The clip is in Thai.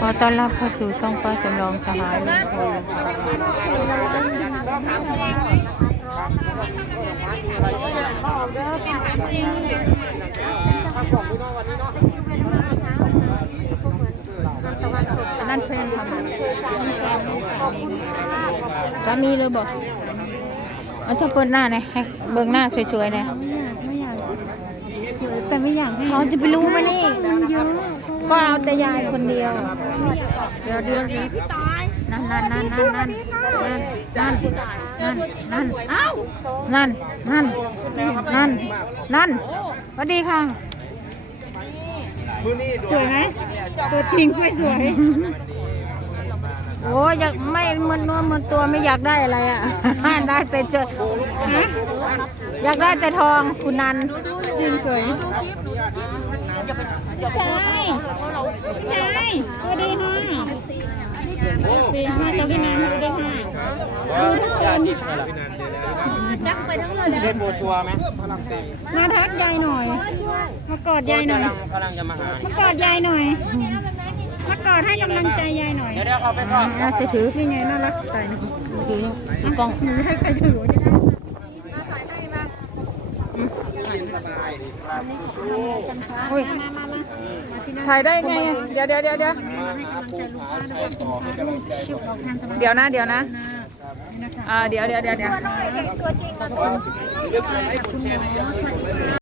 ขอต้อนรับเข้าสู่ช่องป้าจำลองสหายลุงพลนั่นเพลงทำสามีเลยบอกเอาถ้าเปิดหน้าหน่ยให้เบิ่งหน้าสวยๆหน่อยไม่ย สวยแต่ไม่อยากให้เขาจะไปรู้ไหมนี่เยอะก็เอาแต่ยายคนเดียว เดี๋ยวเดี๋ยวเดี๋ยวนั่นนั่นนั่นนั่นนั่นนั่นนั่นนั่นนั่นอ้าวนั่นนั่นนั่นนั่นสวัสดีค่ะสวยไหมตัวจริงสวยสวยโอ้อยากไม่เหมันนัวเหมันตัวไม่อยากได้อะไรอะได้แต่เจอฮะอยากได้แต่ทองคุณนัน จริงสวยใช่ใช่สวัสดีค่ะสี่ห้าตัวพี่นันสวัสดีค่ะยาจิตอะไรเล่นโบชัวไหมมาทักยายหน่อย มากอดยายหน่อยกำลังกำลังจะมาหามากอดยายหน่อยมากอดให้กำลังใจยายหน่อย เดี๋ยวเดี๋ยวเขาไปสอบอะจะถือนี่ไงน่ารักใจนะถือถือกล้องถือให้ใครถือจะได้ อุ้ยถ่ายได้ไงอะเดี๋ยวเดี๋ยวเดี๋ยวเดี๋ยวเดี๋ยวนะ เดี๋ยวนะอ่าเดี๋ยวเดี๋ยวเดี๋ยวเดี๋ยว